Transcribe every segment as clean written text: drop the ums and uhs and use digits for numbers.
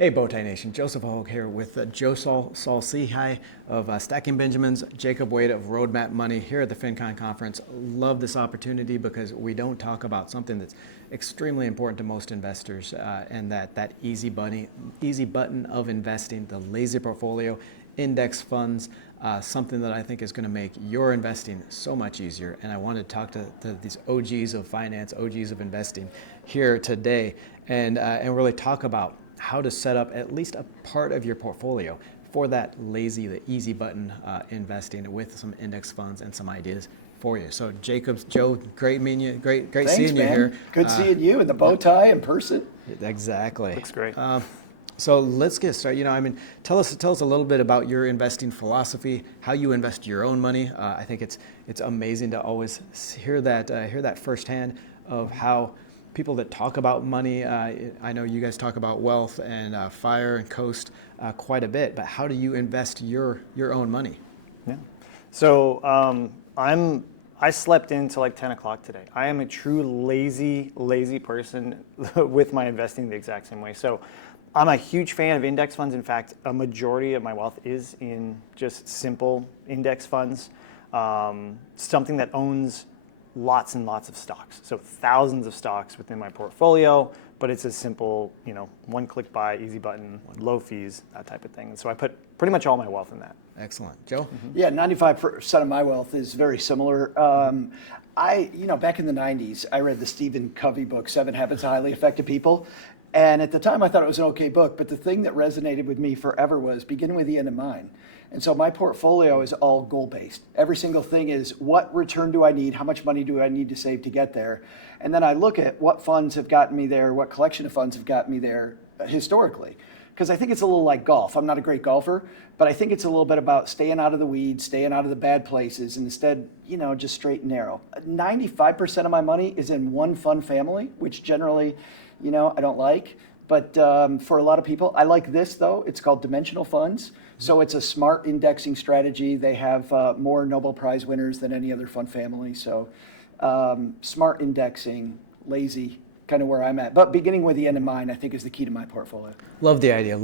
Hey, Bowtie Nation. Joseph Hogue here with Saul-Sehy of Stacking Benjamins, Jacob Wade of Roadmap Money here at the FinCon Conference. Love this opportunity because we don't talk about something that's extremely important to most investors, and that easy button of investing, the lazy portfolio, index funds, something that I think is going to make your investing so much easier. And I want to talk to these OGs of finance, OGs of investing here today, and really talk about how to set up at least a part of your portfolio for that the easy button investing with some index funds and some ideas for you. So Joe, great meeting you, great Thanks, seeing you man. here. Good seeing you in the bow tie in person. Exactly. Looks great. So let's get started. Tell us a little bit about your investing philosophy, how you invest your own money. I think it's amazing to always hear that firsthand of how people that talk about money. I know you guys talk about wealth and FIRE and Coast quite a bit, but how do you invest your own money? Yeah. So I slept in till like 10 o'clock today. I am a true lazy person with my investing the exact same way. So I'm a huge fan of index funds. In fact, a majority of my wealth is in just simple index funds, something that owns lots and lots of stocks. So thousands of stocks within my portfolio, but it's a simple, one click buy, easy button, low fees, that type of thing. And so I put pretty much all my wealth in that. Excellent. Joe? Mm-hmm. Yeah, 95% of my wealth is very similar. Back in the 90s, I read the Stephen Covey book, 7 Habits of Highly Effective People. And at the time, I thought it was an okay book, but the thing that resonated with me forever was begin with the end in mind. And so my portfolio is all goal-based. Every single thing is what return do I need? How much money do I need to save to get there? And then I look at what funds have gotten me there, what collection of funds have gotten me there historically. Because I think it's a little like golf. I'm not a great golfer, but I think it's a little bit about staying out of the weeds, staying out of the bad places, and instead, just straight and narrow. 95% of my money is in one fund family, which generally, I don't like. But for a lot of people, I like this though. It's called dimensional funds. So it's a smart indexing strategy. They have more Nobel Prize winners than any other fund family. So smart indexing, lazy, kind of where I'm at. But beginning with the end in mind, I think is the key to my portfolio. Love the idea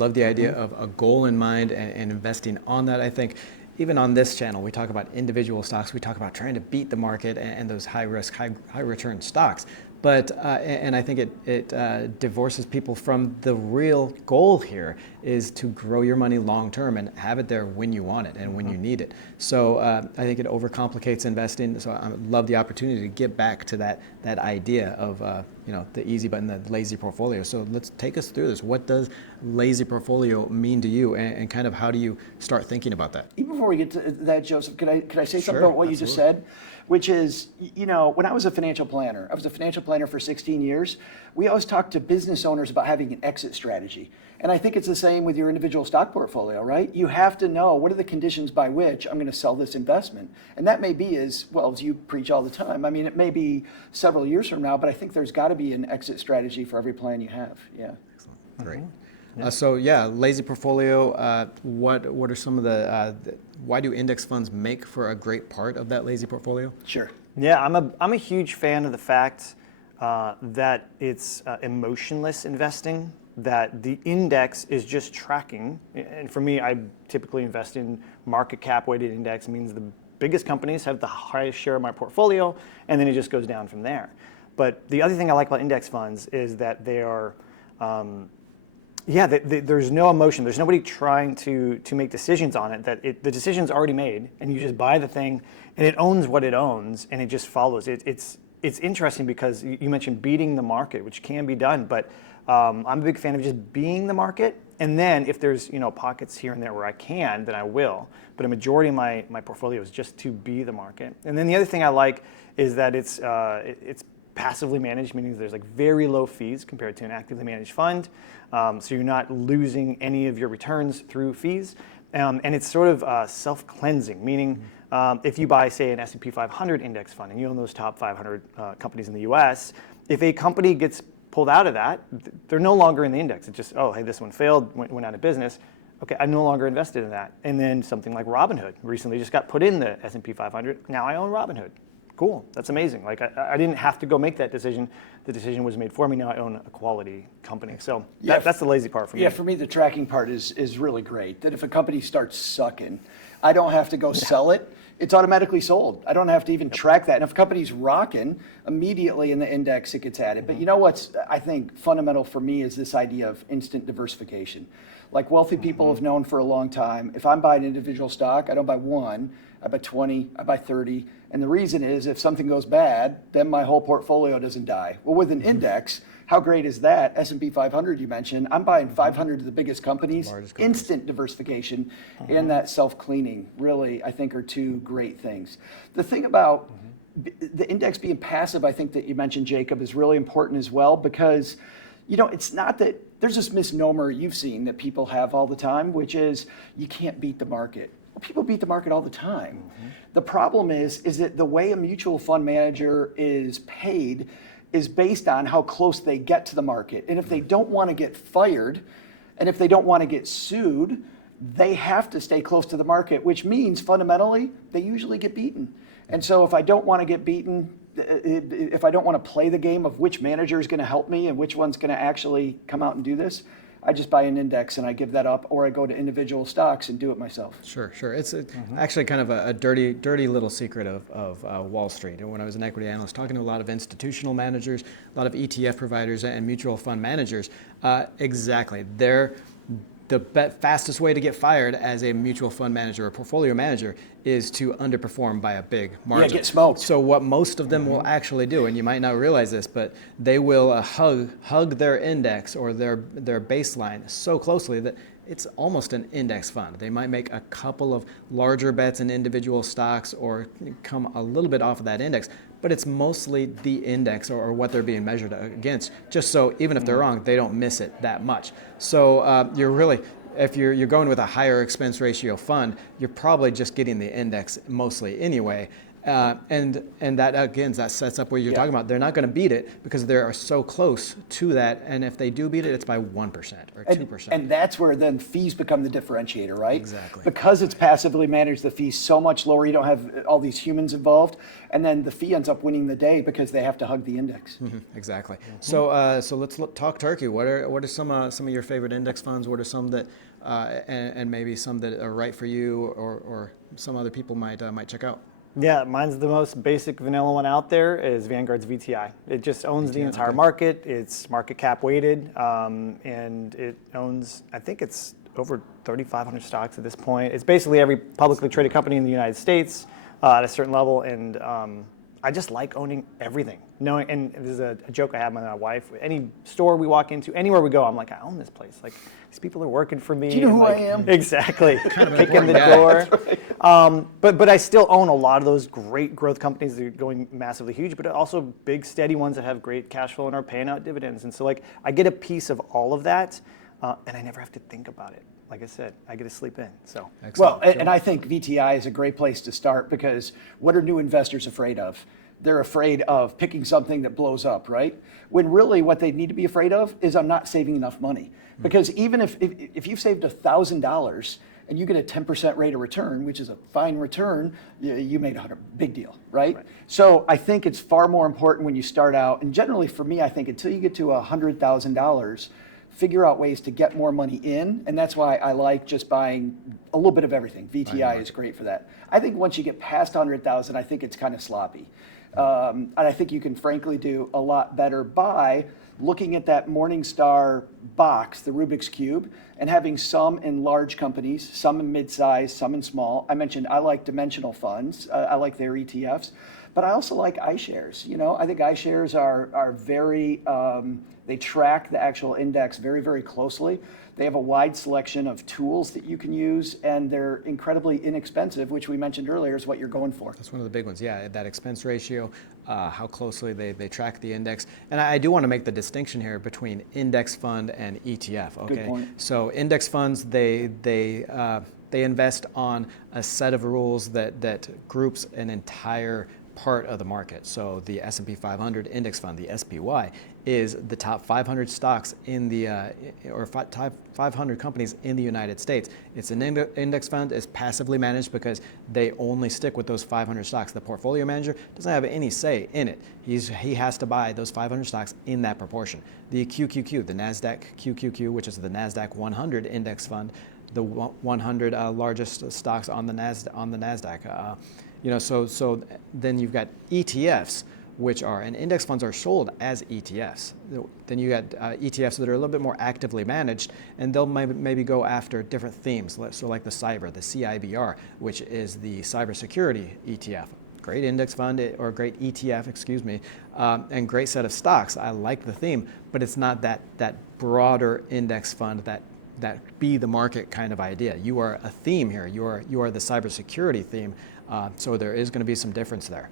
of a goal in mind and investing on that. I think even on this channel, we talk about individual stocks. We talk about trying to beat the market and those high risk, high return stocks. But and I think it divorces people from the real goal here is to grow your money long term and have it there when you want it and when you need it. So I think it overcomplicates investing. So I love the opportunity to get back to that idea of the easy button, the lazy portfolio. So let's take us through this. What does lazy portfolio mean to you, and kind of how do you start thinking about that? Even before we get to that, Joseph, could I say something about what Absolutely. you just said? Which is, when I was a financial planner, I was a financial planner for 16 years. We always talked to business owners about having an exit strategy. And I think it's the same with your individual stock portfolio, right? You have to know what are the conditions by which I'm going to sell this investment. And that may be as you preach all the time. I mean, it may be several years from now, but I think there's got to be an exit strategy for every plan you have. Yeah. Excellent. Great. Lazy portfolio. What are some of why do index funds make for a great part of that lazy portfolio? Sure. Yeah, I'm a huge fan of the fact that it's emotionless investing, that the index is just tracking. And for me, I typically invest in market cap weighted index, means the biggest companies have the highest share of my portfolio, and then it just goes down from there. But the other thing I like about index funds is that they are, there's no emotion. There's nobody trying to make decisions on it. The decision's already made, and you just buy the thing, and it owns what it owns, and it just follows. It's interesting because you mentioned beating the market, which can be done, but I'm a big fan of just being the market. And then if there's pockets here and there where I can, then I will. But a majority of my portfolio is just to be the market. And then the other thing I like is that it's passively managed, meaning there's very low fees compared to an actively managed fund. So you're not losing any of your returns through fees. And it's sort of self-cleansing, meaning if you buy, say, an S&P 500 index fund and you own those top 500 companies in the US, if a company gets pulled out of that, they're no longer in the index. It's just, oh, hey, this one failed, went out of business. Okay, I no longer invested in that. And then something like Robinhood recently just got put in the S&P 500. Now I own Robinhood. Cool, that's amazing. I didn't have to go make that decision. the decision was made for me. Now I own a quality company. So Yeah, that's the lazy part for me. Yeah, for me, the tracking part is really great. That if a company starts sucking, I don't have to go sell it. It's automatically sold. I don't have to even track that. And if a company's rocking, immediately in the index it gets added. But you know what's, I think, fundamental for me is this idea of instant diversification. Like wealthy people have known for a long time, if I'm buying an individual stock, I don't buy one, I buy 20, I buy 30. And the reason is if something goes bad, then my whole portfolio doesn't die. Well, with an index, how great is that? S&P 500 you mentioned, I'm buying 500 of the biggest companies. Instant diversification and that self-cleaning really, I think, are two great things. The thing about the index being passive, I think that you mentioned, Jacob, is really important as well because, you know, it's not that there's this misnomer you've seen that people have all the time, which is you can't beat the market. Well, people beat the market all the time. The problem is that the way a mutual fund manager is paid is based on how close they get to the market. And if they don't want to get fired, and if they don't want to get sued, they have to stay close to the market, which means fundamentally they usually get beaten. And so if I don't want to get beaten, if I don't want to play the game of which manager is going to help me and which one's going to actually come out and do this, I just buy an index and I give that up, or I go to individual stocks and do it myself. Sure. It's actually kind of a dirty little secret of Wall Street. And when I was an equity analyst, talking to a lot of institutional managers, a lot of ETF providers, and mutual fund managers, exactly. The fastest way to get fired as a mutual fund manager or portfolio manager is to underperform by a big margin. Yeah, get smoked. So what most of them will actually do, and you might not realize this, but they will hug their index or their baseline so closely that it's almost an index fund. They might make a couple of larger bets in individual stocks or come a little bit off of that index, but it's mostly the index or what they're being measured against, just so even if they're wrong, they don't miss it that much. So you're really, if you're going with a higher expense ratio fund, you're probably just getting the index mostly anyway. And that, again, that sets up what you're talking about. They're not going to beat it because they are so close to that. And if they do beat it, it's by 1% or 2%. And that's where then fees become the differentiator, right? Exactly. Because it's passively managed, the fee's so much lower. You don't have all these humans involved. And then the fee ends up winning the day because they have to hug the index. Exactly. So let's talk turkey. What are some of your favorite index funds? What are some that, and maybe some that are right for you or some other people might check out? Yeah, mine's the most basic vanilla one out there is Vanguard's VTI. It just owns the entire market. It's market cap weighted, and it owns, I think it's over 3,500 stocks at this point. It's basically every publicly traded company in the United States at a certain level, and I just like owning everything. Knowing, and this is a joke I have with my wife. Any store we walk into, anywhere we go, I'm like, I own this place. Like, these people are working for me. Do you know who like, I am? Exactly. Kind of Kick in the door. But I still own a lot of those great growth companies that are going massively huge, but also big, steady ones that have great cash flow and are paying out dividends. And so, like, I get a piece of all of that, and I never have to think about it. Like I said, I get to sleep in. So Well, and I think VTI is a great place to start because what are new investors afraid of? They're afraid of picking something that blows up, right? When really what they need to be afraid of is I'm not saving enough money. Because even if you've saved $1,000 and you get a 10% rate of return, which is a fine return, you made a big deal, right? So I think it's far more important when you start out, and generally for me, I think until you get to $100,000, figure out ways to get more money in, and that's why I like just buying a little bit of everything. VTI is great for that. I think once you get past 100,000, I think it's kind of sloppy. And I think you can frankly do a lot better by looking at that Morningstar box, the Rubik's Cube, and having some in large companies, some in mid-size, some in small. I mentioned I like dimensional funds. I like their ETFs. But I also like iShares. You know, I think iShares are very, they track the actual index very, very closely. They have a wide selection of tools that you can use, and they're incredibly inexpensive, which we mentioned earlier is what you're going for. That's one of the big ones. Yeah, that expense ratio, how closely they track the index. And I do want to make the distinction here between index fund and ETF. Okay. Good point. So index funds, they invest on a set of rules that groups an entire part of the market. So the S&P 500 index fund, the SPY, is the top 500 stocks in the, top 500 companies in the United States. It's an index fund, it's passively managed because they only stick with those 500 stocks. The portfolio manager doesn't have any say in it. He has to buy those 500 stocks in that proportion. The QQQ, the NASDAQ QQQ, which is the NASDAQ 100 index fund, the 100 largest stocks on the NASDAQ. So then you've got ETFs, which are, and index funds are sold as ETFs. Then you got ETFs that are a little bit more actively managed, and they'll maybe go after different themes. So like the cyber, the CIBR, which is the cybersecurity ETF. Great index fund, or great ETF, excuse me, and great set of stocks. I like the theme, but it's not that broader index fund that be the market kind of idea. You are a theme here. You are the cybersecurity theme. So there is going to be some difference there.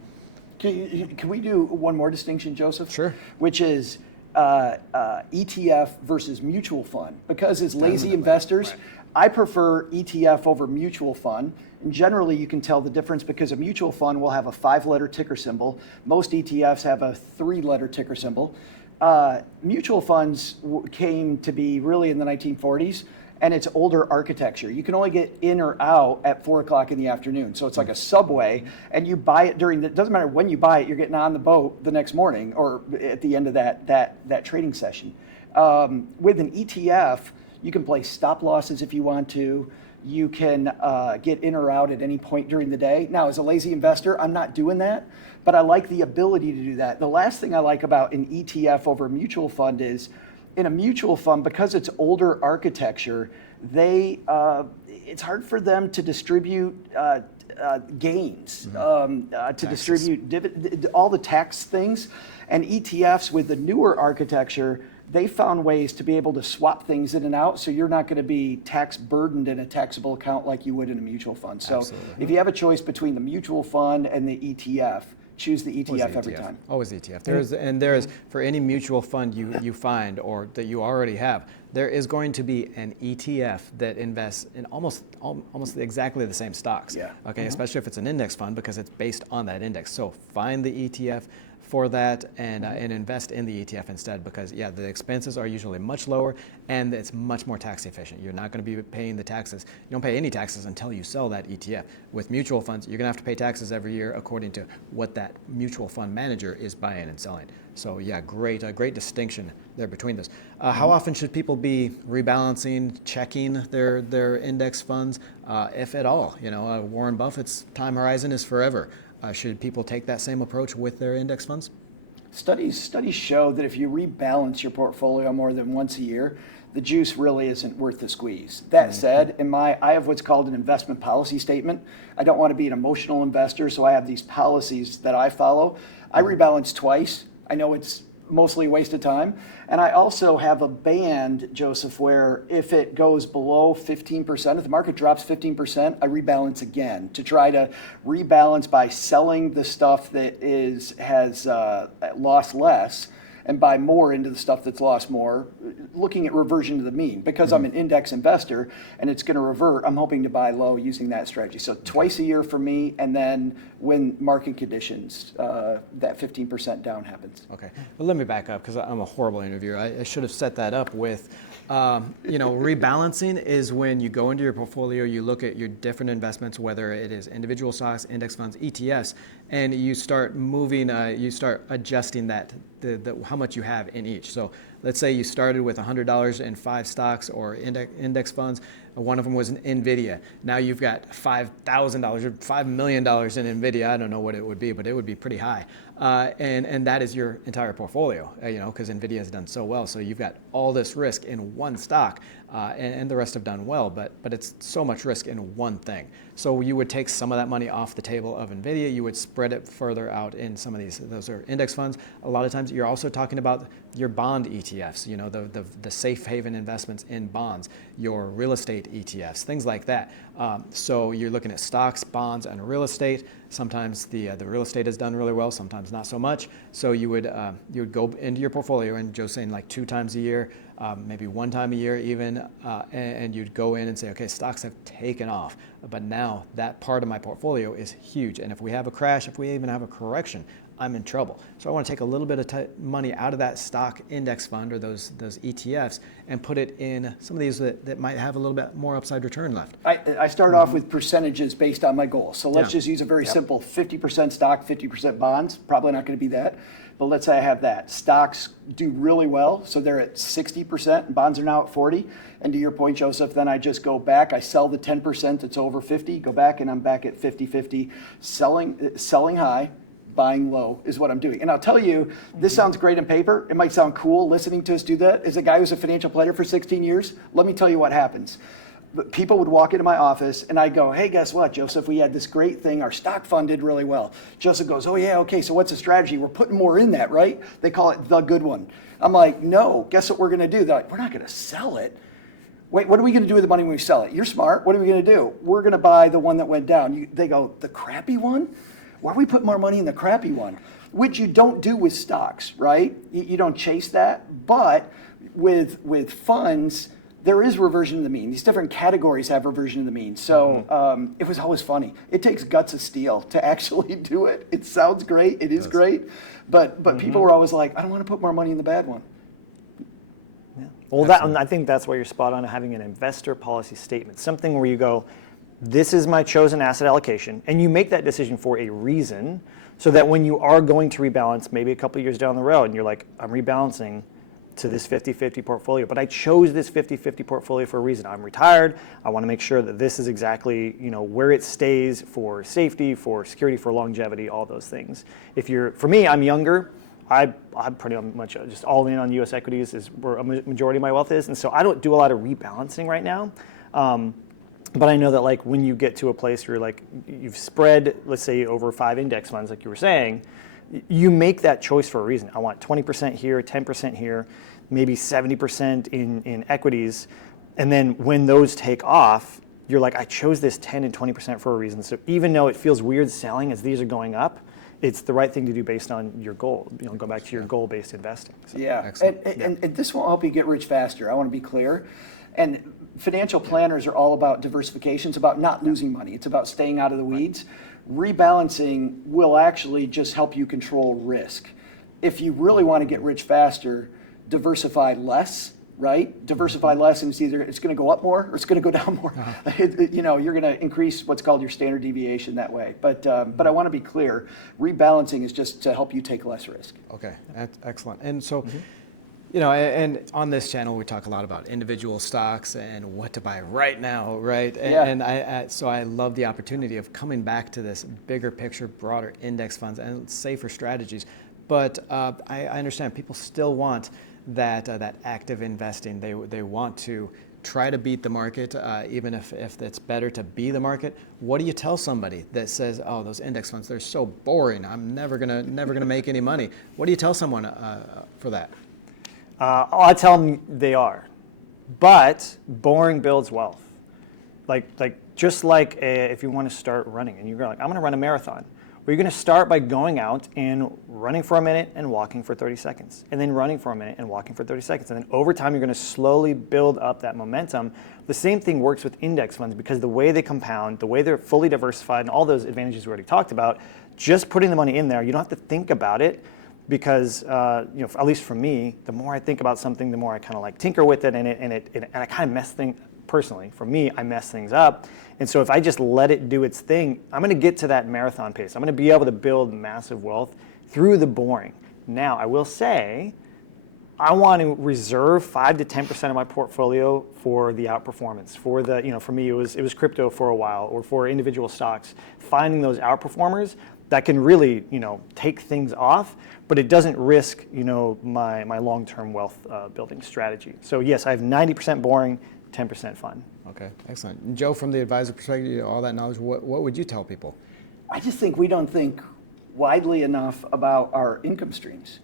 Can we do one more distinction, Joseph? Sure. Which is ETF versus mutual fund. Because as lazy investors, right. I prefer ETF over mutual fund. And generally, you can tell the difference because a mutual fund will have a 5-letter ticker symbol. Most ETFs have a 3-letter ticker symbol. Mutual funds came to be really in the 1940s, and it's older architecture. You can only get in or out at 4 o'clock in the afternoon. So it's like a subway, and you buy it it doesn't matter when you buy it, you're getting on the boat the next morning or at the end of that trading session. With an ETF, you can place stop losses if you want to. You can get in or out at any point during the day. Now, as a lazy investor, I'm not doing that, but I like the ability to do that. The last thing I like about an ETF over a mutual fund is, in a mutual fund, because it's older architecture, it's hard for them to distribute gains, to distribute all the tax things. And ETFs with the newer architecture, they found ways to be able to swap things in and out, so you're not going to be tax burdened in a taxable account like you would in a mutual fund. So if you have a choice between the mutual fund and the ETF, choose the ETF every time. Always ETF. There is for any mutual fund you find or that you already have, there is going to be an ETF that invests in almost exactly the same stocks. Yeah. Okay, especially if it's an index fund because it's based on that index. So find the ETF for that and invest in the ETF instead because the expenses are usually much lower and it's much more tax efficient. You're not going to be paying the taxes. You don't pay any taxes until you sell that ETF. With mutual funds, you're going to have to pay taxes every year according to what that mutual fund manager is buying and selling. So great distinction there between those. How often should people be rebalancing, checking their index funds, if at all? Warren Buffett's time horizon is forever. Should people take that same approach with their index funds? Studies show that if you rebalance your portfolio more than once a year, the juice really isn't worth the squeeze. That said, I have what's called an investment policy statement. I don't want to be an emotional investor, so I have these policies that I follow. I rebalance twice. I know it's mostly a waste of time. And I also have a band, Joseph, where if it goes below 15%, if the market drops 15%, I rebalance again to try to rebalance by selling the stuff that has lost less and buy more into the stuff that's lost more, looking at reversion to the mean. Because I'm an index investor and it's going to revert, I'm hoping to buy low using that strategy. So twice a year for me, and then when market conditions, that 15% down happens. Okay, but let me back up because I'm a horrible interviewer. I should have set that up with, rebalancing is when you go into your portfolio, you look at your different investments, whether it is individual stocks, index funds, ETFs, and you start moving, you start adjusting how much you have in each. So let's say you started with $100 in 5 stocks or index funds. One of them was NVIDIA. Now you've got $5,000 or $5 million in NVIDIA. I don't know what it would be, but it would be pretty high. And that is your entire portfolio, because NVIDIA has done so well. So you've got all this risk in one stock, and the rest have done well, but it's so much risk in one thing. So you would take some of that money off the table of NVIDIA. You would spread it further out in some of those are index funds. A lot of times you're also talking about your bond ETFs, the safe haven investments in bonds, your real estate ETFs, things like that. So you're looking at stocks, bonds, and real estate. Sometimes the real estate has done really well, sometimes not so much. So you would go into your portfolio, and Joe's saying like 2 times a year, maybe 1 time a year even, and you'd go in and say, okay, stocks have taken off, but now that part of my portfolio is huge. And if we have a crash, if we even have a correction, I'm in trouble. So I want to take a little bit of money out of that stock index fund or those ETFs and put it in some of these that might have a little bit more upside return left. I started off with percentages based on my goals. So let's just use a very simple 50% stock, 50% bonds. Probably not going to be that. But let's say I have that. Stocks do really well, so they're at 60%, and bonds are now at 40. And to your point, Joseph, then I just go back, I sell the 10% that's over 50, go back, and I'm back at 50-50, selling high, buying low is what I'm doing. And I'll tell you, this sounds great on paper. It might sound cool listening to us do that. As a guy who's a financial planner for 16 years, let me tell you what happens. People would walk into my office and I'd go, hey, guess what, Joseph? We had this great thing. Our stock fund did really well. Joseph goes, oh, yeah, okay, so what's the strategy? We're putting more in that, right? They call it the good one. I'm like, no, guess what we're going to do? They're like, we're not going to sell it. Wait, what are we going to do with the money when we sell it? You're smart. What are we going to do? We're going to buy the one that went down. They go, the crappy one? Why do we put more money in the crappy one? Which you don't do with stocks, right? You don't chase that. But with funds, there is reversion to the mean. These different categories have reversion to the mean. So it was always funny. It takes guts of steel to actually do it. It sounds great. It is great. But people were always like, I don't want to put more money in the bad one. Yeah. Well, I think that's why you're spot on, having an investor policy statement, something where you go, this is my chosen asset allocation, and you make that decision for a reason, so that when you are going to rebalance, maybe a couple of years down the road, and you're like, I'm rebalancing to this 50-50 portfolio, but I chose this 50-50 portfolio for a reason. I'm retired. I want to make sure that this is exactly where it stays for safety, for security, for longevity, all those things. For me, I'm younger. I'm pretty much just all in on U.S. equities is where a majority of my wealth is, and so I don't do a lot of rebalancing right now. But I know that like when you get to a place where like you've spread, let's say over 5 index funds, like you were saying, you make that choice for a reason. I want 20% here, 10% here, maybe 70% in equities. And then when those take off, you're like, I chose this 10 and 20% for a reason. So even though it feels weird selling as these are going up, it's the right thing to do based on your goal. Go back to your goal-based investing. So. Yeah, and this won't help you get rich faster. I want to be clear. And financial planners are all about diversification. It's about not losing money. It's about staying out of the weeds. Rebalancing will actually just help you control risk. If you really want to get rich faster, diversify less, right? Diversify less, and it's going to go up more or it's going to go down more. You're going to increase what's called your standard deviation that way. But I want to be clear, rebalancing is just to help you take less risk. Okay, that's excellent. And so, and on this channel, we talk a lot about individual stocks and what to buy right now, right? And so I love the opportunity of coming back to this bigger picture, broader index funds and safer strategies. But I understand people still want that active investing. They want to try to beat the market, even if it's better to be the market. What do you tell somebody that says, "Oh, those index funds, they're so boring. I'm never gonna make any money"? What do you tell someone for that? I tell them they are, but boring builds wealth. Just like if you want to start running and you're like, I'm going to run a marathon. Well, you're going to start by going out and running for a minute and walking for 30 seconds, and then running for a minute and walking for 30 seconds. And then over time, you're going to slowly build up that momentum. The same thing works with index funds because the way they compound, the way they're fully diversified, and all those advantages we already talked about, just putting the money in there, you don't have to think about it because, at least for me, the more I think about something, the more I kind of like tinker with it, and I kind of mess things, personally, for me, I mess things up. And so if I just let it do its thing, I'm going to get to that marathon pace. I'm going to be able to build massive wealth through the boring. Now, I will say, I want to reserve 5 to 10% of my portfolio for the outperformance. For the, for me, it was crypto for a while, or for individual stocks. Finding those outperformers that can really, take things off, but it doesn't risk, my long-term wealth building strategy. So yes, I have 90% boring, 10% fun. Okay, excellent. And Joe, from the advisor perspective, all that knowledge, what would you tell people? I just think we don't think widely enough about our income streams.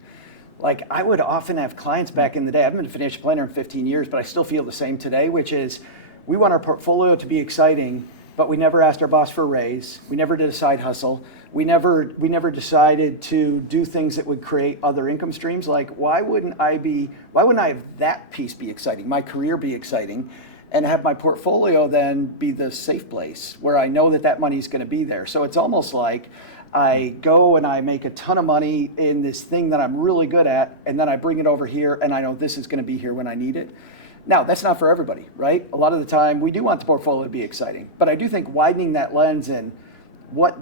Like I would often have clients back in the day, I've been a financial planner in 15 years, but I still feel the same today, which is we want our portfolio to be exciting, but we never asked our boss for a raise. We never did a side hustle. We never decided to do things that would create other income streams. Like, why wouldn't I have that piece be exciting, my career be exciting, and have my portfolio then be the safe place where I know that money is going to be there? So it's almost like I go and I make a ton of money in this thing that I'm really good at, and then I bring it over here and I know this is going to be here when I need it. Now, that's not for everybody, right? A lot of the time we do want the portfolio to be exciting, but I do think widening that lens and where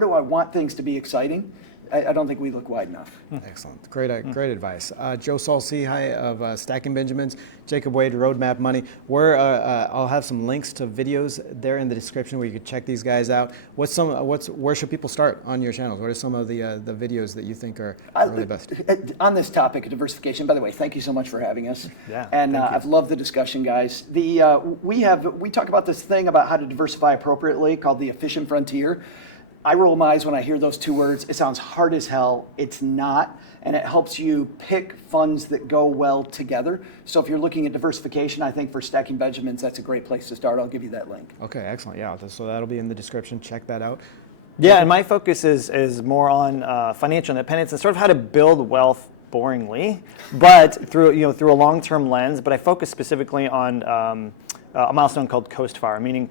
do I want things to be exciting? I don't think we look wide enough. Excellent. Great advice. Joe Saul-Sehy of Stacking Benjamins, Jacob Wade, Roadmap Money. I'll have some links to videos there in the description where you can check these guys out. Where should people start on your channels? What are some of the videos that you think are really best? On this topic of diversification, by the way, thank you so much for having us. Yeah, and I've loved the discussion, guys. We talk about this thing about how to diversify appropriately called the efficient frontier. I roll my eyes when I hear those two words. It sounds hard as hell. It's not, and it helps you pick funds that go well together. So if you're looking at diversification, I think for Stacking Benjamins, that's a great place to start. I'll give you that link. Okay, excellent. Yeah, so that'll be in the description. Check that out. Yeah, and my focus is more on financial independence and sort of how to build wealth boringly, but through a long-term lens. But I focus specifically on a milestone called Coast Fire, meaning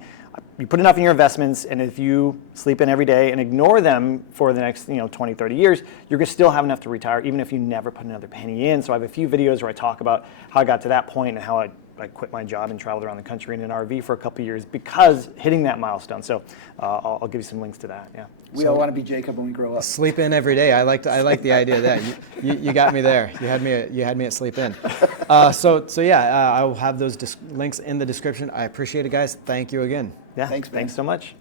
you put enough in your investments, and if you sleep in every day and ignore them for the next 20, 30 years, you're going to still have enough to retire, even if you never put another penny in. So I have a few videos where I talk about how I got to that point and how I quit my job and traveled around the country in an RV for a couple of years because hitting that milestone. So I'll give you some links to that. Yeah. We all want to be Jacob when we grow up. Sleep in every day. I like the idea of that. You got me there. You had me at sleep in. So yeah, I will have those links in the description. I appreciate it, guys. Thank you again. Yeah. Thanks, man. Thanks so much.